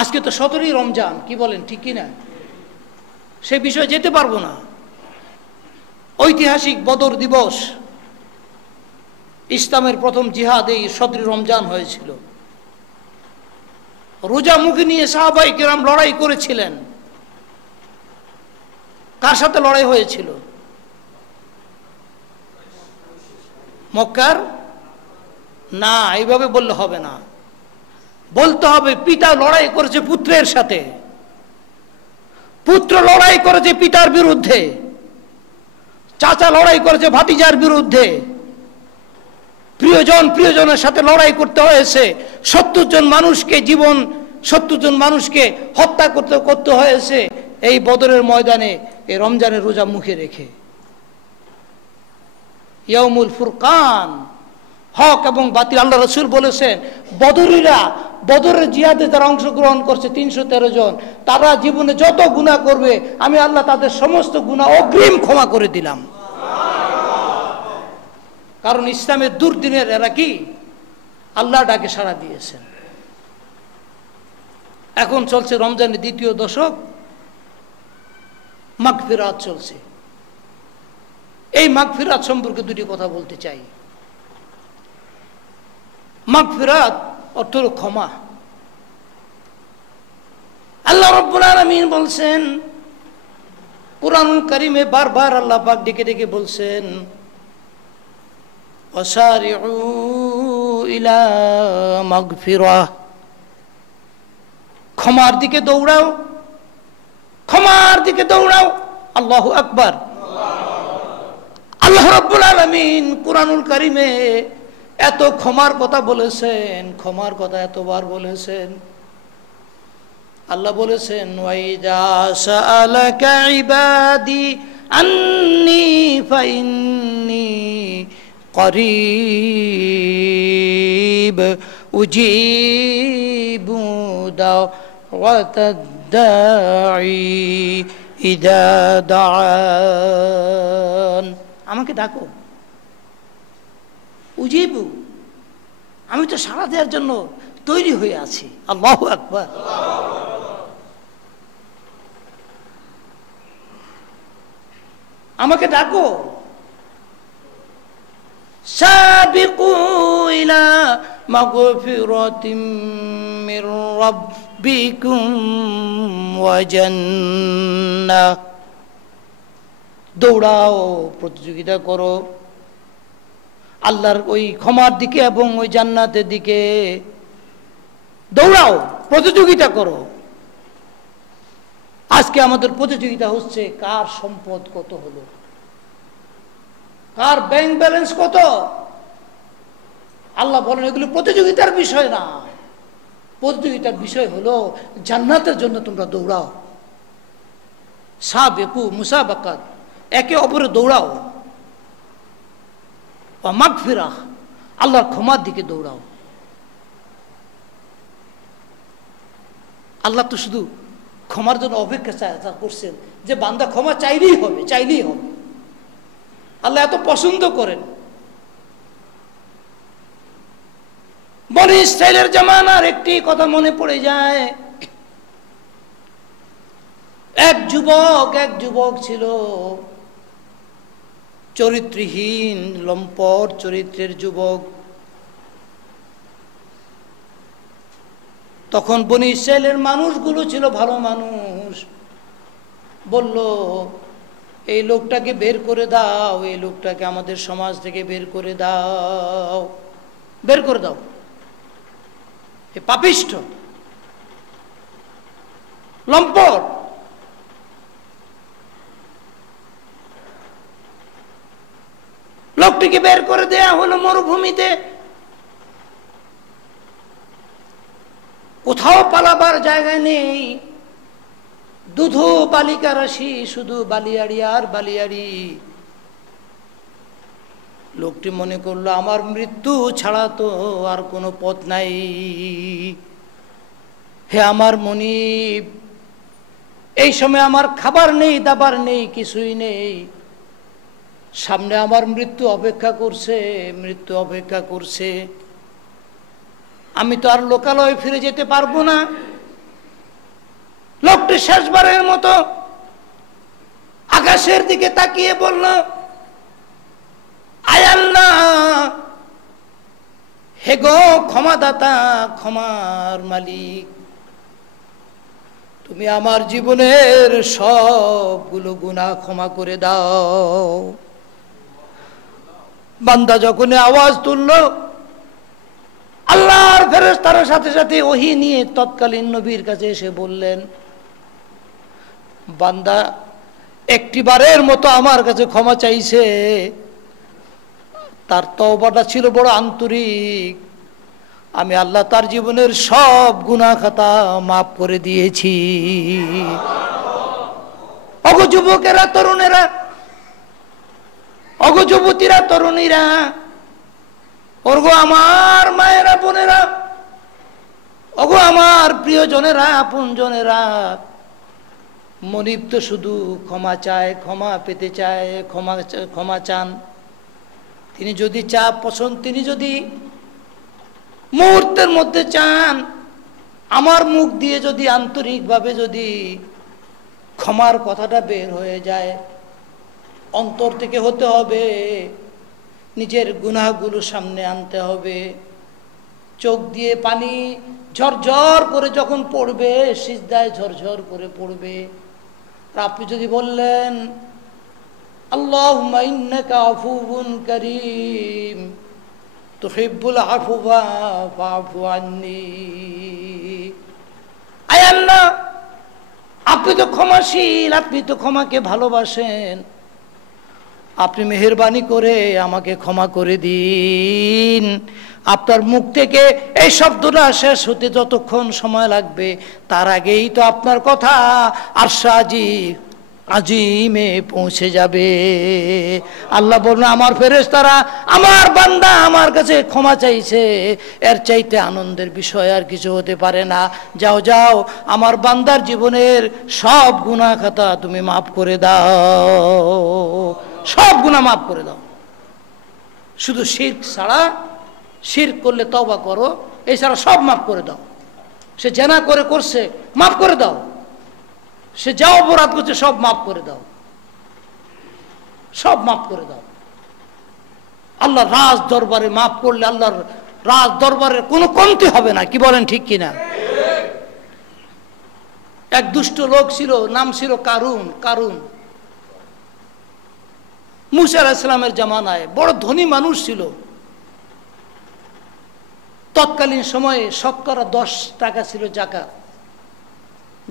আজকে তো 17ই রমজান, কি বলেন, ঠিক কিনা? সে বিষয়ে যেতে পারবো না। ঐতিহাসিক বদর দিবস, ইসলামের প্রথম জিহাদ এই 17ই রমজান হয়েছিল। রোজা মুখে নিয়ে সাহাবায়ে কেরাম লড়াই করেছিলেন। কার সাথে লড়াই হয়েছিল? মক্কার? না, এইভাবে বললে হবে না, বলতে হবে পিতা লড়াই করেছে পুত্রের সাথে, পুত্র লড়াই করেছে পিতার বিরুদ্ধে, চাচা লড়াই করেছে ভাতিজার বিরুদ্ধে, প্রিয়জনের সাথে লড়াই করতে হয়েছে। 70 জন মানুষকে হত্যা করতে হয়েছে এই বদরের ময়দানে, এই রমজানের রোজা মুখে রেখে। ইয়াউমুল ফুরকান, হক এবং বাতিল। আল্লাহ রাসূল বলেছেন, বদরীরা, বদরের জিহাদে যারা অংশগ্রহণ করছে 313 জন, তারা জীবনে যত গুনাহ করবে আমি আল্লাহ তাদের সমস্ত গুনাহ অগ্রিম ক্ষমা করে দিলাম। কারণ ইসলামের দুর্দিনের এরা কি আল্লাহ ডাকে সাড়া দিয়েছেন। এখন চলছে রমজানের 2য় দশক, মাগফিরাত চলছে। এই মাগফিরাত সম্পর্কে দুটি কথা বলতে চাই। মাগফিরাত অর্থ হলো ক্ষমা। আল্লাহ রাব্বুল আলামিন বলছেন কুরআনুল কারীমে, বারবার আল্লাহ পাক ডেকে ডেকে বলছেন, ওয়াসারিউ ইলা মাগফিরাহ, ক্ষমার দিকে দৌড়াও, ক্ষমার দিকে দৌড়াও। আল্লাহু আকবার। আল্লাহ রাব্বুল আলামিন কুরআনুল কারীমে এত ক্ষমার কথা বলেছেন, ক্ষমার কথা এতবার বলেছেন। আল্লাহ বলেছেন, ওয়াইদা সাআলাকা ইবাদি আন্নী ফাইন্নী করিব উজিবু দাওয়াতাদ দাঈ ইদা দাআন। আমাকে ডাকো, উজিবু, আমি তো সাড়া দেওয়ার জন্য তৈরি হয়ে আছি। আল্লাহু আকবার। আমাকে ডাকো। সাবিকু ইলা মাগফিরাতিম মির রাব্বিকুম ওয়া জান্নাহ, দৌড়াও, প্রতিযোগিতা করো আল্লাহর ওই ক্ষমার দিকে এবং ওই জান্নাতের দিকে। দৌড়াও, প্রতিযোগিতা করো। আজকে আজকে আমাদের প্রতিযোগিতা হচ্ছে কার সম্পদ কত হলো, কার ব্যাংক ব্যালেন্স কত। আল্লাহ বলেন এগুলো প্রতিযোগিতার বিষয় না, প্রতিযোগিতার বিষয় হলো জান্নাতের জন্য তোমরা দৌড়াও। সাবেকু মুসাবাকাত, একে অপরে দৌড়াও। মাগফিরাহ, আল্লাহর ক্ষমার দিকে দৌড়াও। আল্লাহ তো শুধু ক্ষমার জন্য অপেক্ষা করছেন যে বান্দা ক্ষমা চাইলেই হবে, চাইলেই হবে। আল্লাহ এত পছন্দ করেন। বনি ইসরাইলের জামানার একটি কথা মনে পড়ে যায়। এক যুবক ছিল, চরিত্রহীন, লম্পট চরিত্রের যুবক। তখন বনি ইসরাইলের মানুষগুলো ছিল ভালো মানুষ, বলল এই লোকটাকে বের করে দাও, এই লোকটাকে আমাদের সমাজ থেকে বের করে দাও, বের করে দাও, এ পাপিষ্ঠ, লম্পট। লোকটিকে বের করে দেয়া হলো মরুভূমিতে। কোথাও পালাবার জায়গা নেই, দুধু বালিকা রাশি, শুধু বালিয়াড়ি আর বালিয়াড়ি। লোকটি মনে করলো আমার মৃত্যু ছাড়া তো আর কোনো পথ নাই। হে আমার মনিব, এই সময় আমার খাবার নেই, দাবার নেই, কিছুই নেই, সামনে আমার মৃত্যু অপেক্ষা করছে, মৃত্যু অপেক্ষা করছে। আমি তো আর লোকালয়ে ফিরে যেতে পারবো না। লোকটি শেষবারের মতো আকাশের দিকে তাকিয়ে বলল, আয় আল্লাহ, হে গো ক্ষমাদাতা, ক্ষমার মালিক, তুমি আমার জীবনের সবগুলো গুনাহ ক্ষমা করে দাও। বান্দা যখন আওয়াজ তুলল, আল্লাহর ফেরেশতারা সাথে সাথে ওহী নিয়ে তৎকালীন নবীর কাছে এসে বললেন, বান্দা একটিবারের মতো আমার কাছে ক্ষমা চাইছে, তার তওবাটা ছিল বড় আন্তরিক, আমি আল্লাহ তার জীবনের সব গুনাহ খাতা মাফ করে দিয়েছি। ওগো যুবকেরা, তরুণেরা, ওগো যুবতীরা, তরুণীরা, ওগো আমার মায়েরা, বোনেরা, ওগো আমার প্রিয়জনেরা, আপনজনেরা, মনিব তো শুধু ক্ষমা চায়, ক্ষমা পেতে চায়, ক্ষমা চান। তিনি যদি তিনি যদি মুহূর্তের মধ্যে চান, আমার মুখ দিয়ে যদি আন্তরিকভাবে যদি ক্ষমার কথাটা বের হয়ে যায়, অন্তর থেকে হতে হবে, নিজের গুনাহগুলো সামনে আনতে হবে। চোখ দিয়ে পানি ঝরঝর করে যখন পড়বে, সিজদায় ঝরঝর করে পড়বে। আপনি যদি বললেন আল্লাহুম্মা ইন্নাকা আফুউন কারীম তুহিব্বুল আফওয়া ফাআফু আন্নী, আয় আল্লাহ, আপনি তো ক্ষমাশীল, আপনি তো ক্ষমাকে ভালোবাসেন, আপনি মেহেরবানি করে আমাকে ক্ষমা করে দিন। আপনার মুখ থেকে এই শব্দটা শেষ হতে যতক্ষণ সময় লাগবে, তার আগেই তো আপনার কথা আরশে আজিমে পৌঁছে যাবে। আল্লাহ বললেন, আমার ফেরেশতারা, আমার বান্দা আমার কাছে ক্ষমা চাইছে, এর চাইতে আনন্দের বিষয় আর কিছু হতে পারে না। যাও যাও, আমার বান্দার জীবনের সব গুনাহ খাতা তুমি মাফ করে দাও, সব গুনাহ মাফ করে দাও। শুধু শিরক ছাড়া, শিরক করলে তওবা করো, এছাড়া সব মাফ করে দাও। সে জেনা করছে, মাফ করে দাও। সে যা অপরাধ করছে সব মাফ করে দাও, সব মাফ করে দাও। আল্লাহর রাজ দরবারে মাফ করলে আল্লাহর রাজ দরবারের কোনো কমতি হবে না। কি বলেন, ঠিক কিনা? এক দুষ্ট লোক ছিল, নাম ছিল কারুন। মুসা আলাইহিস সালামের জামানায় বড় ধনী মানুষ ছিল। তৎকালীন সময়ে শতকরা 10 টাকা ছিল জাকাত।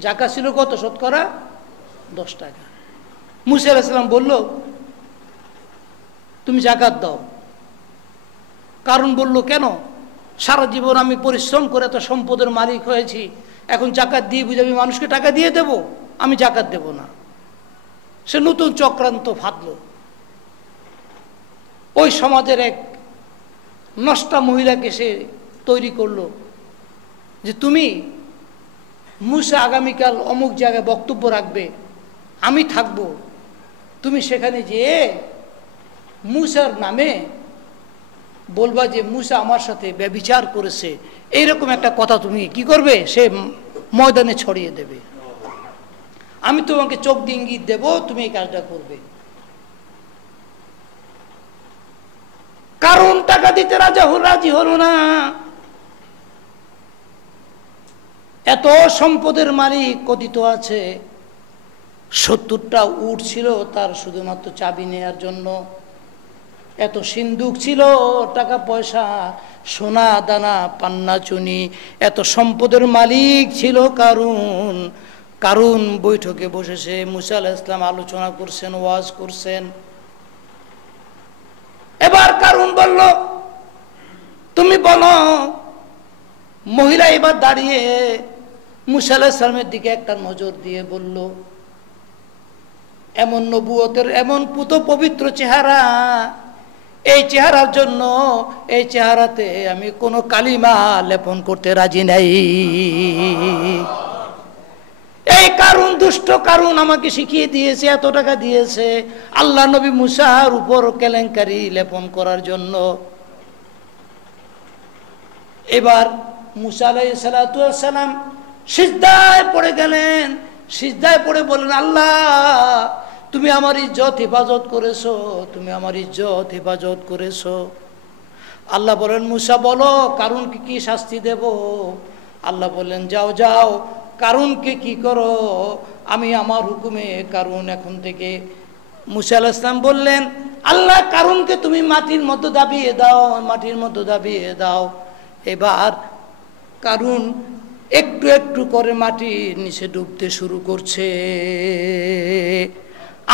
জাকাত ছিল কত? শতকরা 10 টাকা। মুসা আলাইহিস সালাম বলল, তুমি যাকাত দাও। কারণ বলল, কেন? সারা জীবন আমি পরিশ্রম করে এত সম্পদের মালিক হয়েছি, এখন যাকাত দিয়ে বুঝে আমি মানুষকে টাকা দিয়ে দেব? আমি যাকাত দেব না। সে নতুন চক্রান্ত ফাঁদল। ওই সমাজের এক নষ্টা মহিলাকে সে তৈরি করলো যে তুমি মুসা আগামীকাল অমুক জায়গায় বক্তব্য রাখবে, আমি থাকব, তুমি সেখানে যেয়ে মুসার নামে বলবা যে মুসা আমার সাথে ব্যভিচার করেছে, এইরকম একটা কথা তুমি কি করবে, সে ময়দানে ছড়িয়ে দেবে। আমি তোমাকে চোখ দিয়ে ইঙ্গিত দেব, তুমি এই কাজটা করবে। কারণ টাকা দিতে রাজি হলো না। এত সম্পদের মালিক কথিত আছে, 70টা উট ছিল তার শুধুমাত্র চাবি নেয়ার জন্য। এত সিন্দুক ছিল, টাকা পয়সা, সোনা দানা, পান্না চুনি, এত সম্পদের মালিক ছিল কারুন। কারুন বৈঠকে বসেছে, মুসা আলাইহিস সালাম আলোচনা করছেন, ওয়াজ করছেন। এবার কারুন বলল, তুমি বলো। মহিলা এবার দাঁড়িয়ে মুসা আলাইহিস সালামের দিকে একটা নজর দিয়ে বলল, এমন নবুয়তের এমন পুত পবিত্র চেহারা, এই চেহারার জন্য, এই চেহারাতে আমি কোনো কালিমা লেপন করতে রাজি নাই। এই কারুন, দুষ্ট কারুন আমাকে শিখিয়ে দিয়েছে, এত টাকা দিয়েছে আল্লাহ নবী মুসার উপর কেলেঙ্কারি লেপন করার জন্য। এবার মুসা আলাইহিস সালাতু ওয়াস সালাম সিজদায় পড়ে গেলেন। সিজদায় পড়ে বললেন, আল্লাহ তুমি আমার ইজ্জত হেফাজত করেছো, তুমি আমার ইজ্জত হেফাজত করেছো। আল্লাহ বলেন, মুসা বলো কারুনকে কি শাস্তি দেব? আল্লাহ বললেন, যাও যাও কারুনকে কি করো, আমি আমার হুকুমে কারুন এখন থেকে। মুসা আলাইহিস সালাম বললেন, আল্লাহ কারুনকে তুমি মাটির মধ্যে দাবিয়ে দাও, মাটির মধ্যে দাবিয়ে দাও। এবার কারুন একটু একটু করে মাটির নিচে ডুবতে শুরু করছে,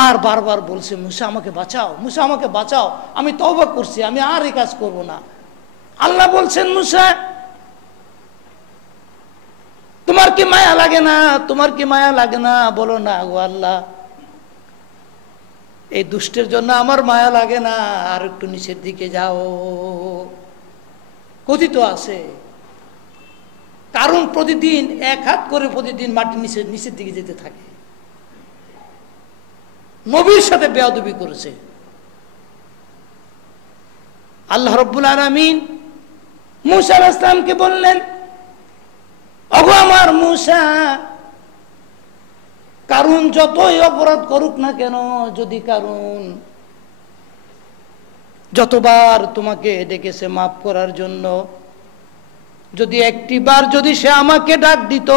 আর বারবার বলছে, মুসা আমাকে বাঁচাও, মুসা আমাকে বাঁচাও, আমি তওবা করছি, আমি আর এই কাজ করব না। আল্লাহ বলছেন, মুসা তোমার কি মায়া লাগে না? তোমার কি মায়া লাগে না? বলো না গো আল্লাহ, এই দুষ্টের জন্য আমার মায়া লাগে না, আর একটু নিচের দিকে যাও। কথিত আছে কারণ প্রতিদিন 1 হাত করে প্রতিদিন মাটির নিচের দিকে যেতে থাকে। নবীর সাথে বেয়াদবি করেছে। আল্লাহ রাব্বুল আলামিন মুসা আলাইহিস সালামকে বললেন, ওগো আমার মুসা, কারুন যতই অপরাধ করুক না কেন, যদি কারুন যতবার তোমাকে ডেকেছে মাফ করার জন্য, যদি একটিবার যদি সে আমাকে ডাক দিত,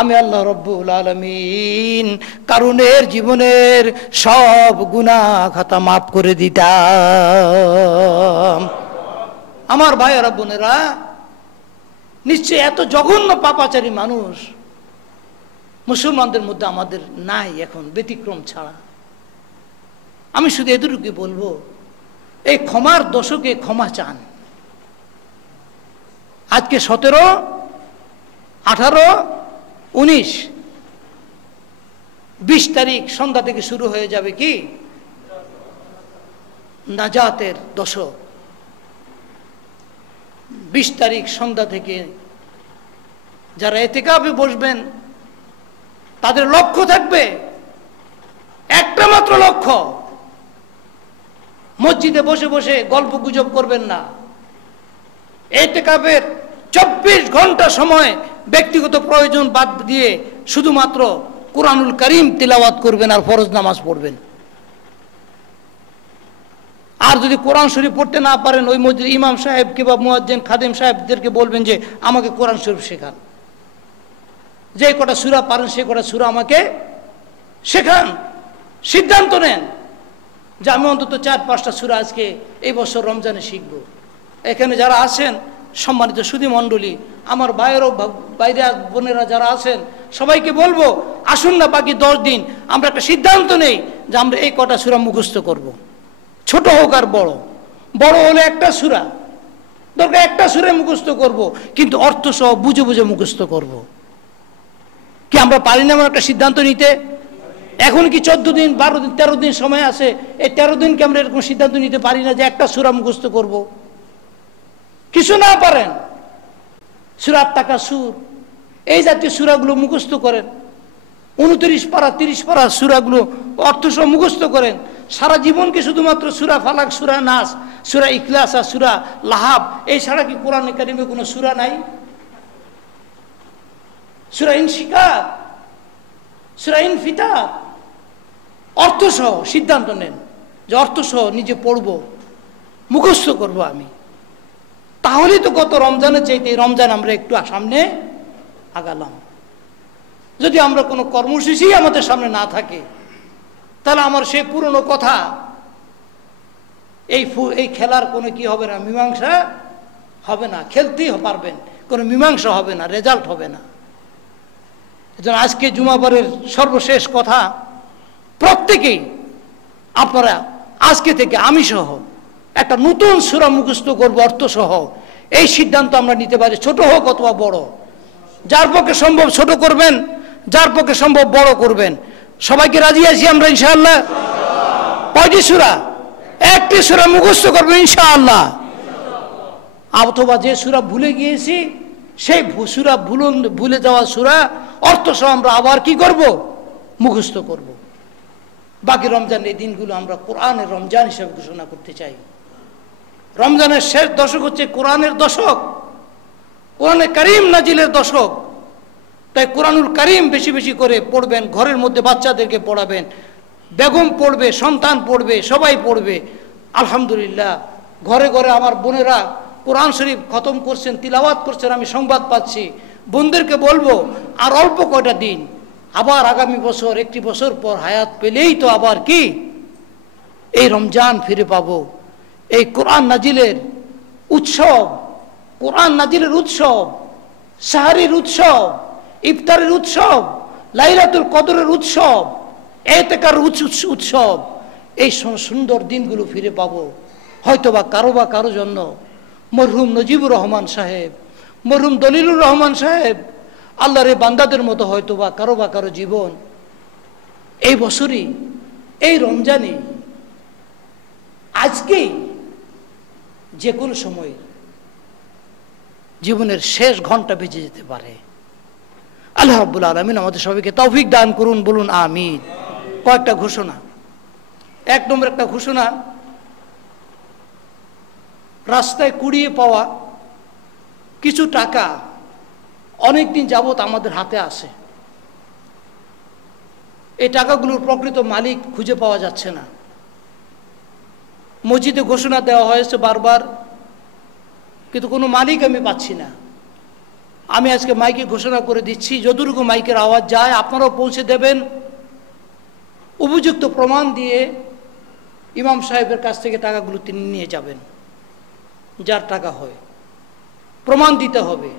আমি আল্লাহ রাব্বুল আলামিন কারুনের জীবনের সব গুনাহ খাতা মাফ করে দিতাম। আমার ভাইয়েরা বোনেরা, নিশ্চয় এত জঘন্য পাপাচারী মানুষ মুসলমানদের মধ্যে আমাদের নাই এখন, ব্যতিক্রম ছাড়া। আমি শুধু এতটুকু বলবো, এই ক্ষমার দশকে ক্ষমা চান। আজকে 17, 18, 19, 20 তারিখ সন্ধ্যা থেকে শুরু হয়ে যাবে কি নাজাতের দশক। 20 তারিখ সন্ধ্যা থেকে যারা ইতিকাফে বসবেন, তাদের লক্ষ্য থাকবে একটা মাত্র লক্ষ্য, মসজিদে বসে বসে গল্প গুজব করবেন না। ইতিকাফের 24 ঘন্টা সময় ব্যক্তিগত প্রয়োজন বাদ দিয়ে শুধুমাত্র কুরআনুল কারীম তিলাওয়াত করবেন আর ফরজ নামাজ পড়বেন। আর যদি কোরআন শরীফ পড়তে না পারেন, ওই মসজিদ ইমাম সাহেব কিংবা মুয়াজ্জিন খাদেম সাহেবদেরকে বলবেন যে আমাকে কোরআন শরীফ শেখান, যে কটা সূরা পারেন সে কটা সূরা আমাকে শেখান। সিদ্ধান্ত নেন যে আমি অন্তত 4-5টা সূরা আজকে এই বছর রমজানে শিখব। এখানে যারা আছেন সম্মানিত সুধী মণ্ডলী, আমার ভাইয়েরও বাইরে বোনেরা যারা আছেন সবাইকে বলবো, আসুন না বাকি 10 দিন আমরা একটা সিদ্ধান্ত নেই যে আমরা এই কটা সূরা মুখস্থ করব। ছোট হোক আর বড়, বড় হলে একটা সূরা দরকার, একটা সূরা মুখস্থ করব, কিন্তু অর্থ সহ বুঝে বুঝে মুখস্থ করব। কি আমরা পারি না এমন একটা সিদ্ধান্ত নিতে? এখন কি 14 দিন 12 দিন 13 দিন সময় আছে, এই 13 দিনকে আমরা এরকম সিদ্ধান্ত নিতে পারি না যে একটা সূরা মুখস্থ করব? কিছু না পারেন সূরা তাকাসুর এই জাতীয় সূরাগুলো মুখস্থ করেন, 29 পারা 30 পারা সূরাগুলো অর্থ সহ মুখস্থ করেন। সারা জীবনকে শুধুমাত্র সূরা ফালাক, সূরা নাস, সূরা ইখলাস আর সূরা লাহাব এই ছাড়া কি কোরআনে কারিমে কোনো সূরা নাই? সূরা ইনশিকাক, সূরা ইনফিতার, অর্থ সহ সিদ্ধান্ত নেন যে অর্থ সহ নিজে পড়ব, মুখস্থ করব আমি। তাহলেই তো গত রমজানের চাইতে এই রমজান আমরা একটু সামনে আগালাম। যদি আমরা কোনো কর্মসূচি আমাদের সামনে না থাকে, তাহলে আমার সেই পুরনো কথা, এই খেলার কোনো কি হবে না, মীমাংসা হবে না। খেলতেই পারবেন, কোনো মীমাংসা হবে না, রেজাল্ট হবে না। এজন্য আজকে জুমাবারের সর্বশেষ কথা, প্রত্যেকেই আপনারা আজকে থেকে আমি সহ একটা নতুন সূরা মুখস্থ করব অর্থ সহ, এই সিদ্ধান্ত আমরা নিতে পারি, ছোট হোক অথবা বড়। যার পক্ষে সম্ভব ছোট করবেন, যার পক্ষে সম্ভব বড় করবেন। সবাইকে রাজি আছি আমরা ইনশাআল্লাহ? কয়টি সূরা? একটি সূরা মুখস্থ করবেন ইনশাআল্লাহ। অথবা যে সূরা ভুলে গিয়েছি সেই সূরা ভুলে যাওয়া সূরা অর্থ সহ আমরা আবার কি করব? মুখস্থ করব। বাকি রমজানের এই দিনগুলো আমরা কোরআনের রমজান হিসেবে ঘোষণা করতে চাই। রমজানের শেষ দশক হচ্ছে কোরআনের দশক, কোরআনে কারিম নাজিলের দশক। তাই কোরআনুল কারিম বেশি বেশি করে পড়বেন, ঘরের মধ্যে বাচ্চাদেরকে পড়াবেন, বেগম পড়বে, সন্তান পড়বে, সবাই পড়বে। আলহামদুলিল্লাহ, ঘরে ঘরে আমার বোনেরা কোরআন শরীফ খতম করছেন, তিলাওয়াত করছেন, আমি সংবাদ পাচ্ছি। বোনদেরকে বলবো আর অল্প কয়টা দিন, আবার আগামী বছর, একটি বছর পর হায়াত পেলেই তো আবার কি এই রমজান ফিরে পাবো। এই কোরআন নাজিলের উৎসব, কোরআন নাজিলের উৎসব, সাহারির উৎসব, ইফতারের উৎসব, লাইলাতুল কদরের উৎসব, এতেকার উৎসব, এই সুন্দর দিনগুলো ফিরে পাবো। হয়তোবা কারো জন্য মরহুম নজিবুর রহমান সাহেব, মরহুম দলিলুর রহমান সাহেব, আল্লাহর এই বান্দাদের মতো হয়তোবা কারো জীবন এই বছরই, এই রমজানে, আজকেই, যে কোনো সময় জীবনের শেষ ঘন্টা বেজে যেতে পারে। আল্লাহ রাব্বুল আলামিন আমাদের সবাইকে তৌফিক দান করুন, বলুন আমিন। কয়েকটা ঘোষণা। 1 নম্বর একটা ঘোষণা, রাস্তায় কুড়িয়ে পাওয়া কিছু টাকা অনেক দিন যাবত আমাদের হাতে আসে। এই টাকাগুলোর প্রকৃত মালিক খুঁজে পাওয়া যাচ্ছে না। মসজিদে ঘোষণা দেওয়া হয়েছে বারবার, কিন্তু কোনো মালিক আমি পাচ্ছি না। আমি আজকে মাইকে ঘোষণা করে দিচ্ছি, যতটুকু মাইকের আওয়াজ যায় আপনারাও পৌঁছে দেবেন। উপযুক্ত প্রমাণ দিয়ে ইমাম সাহেবের কাছ থেকে টাকাগুলো তিনি নিয়ে যাবেন। যার টাকা হয় প্রমাণ দিতে হবে।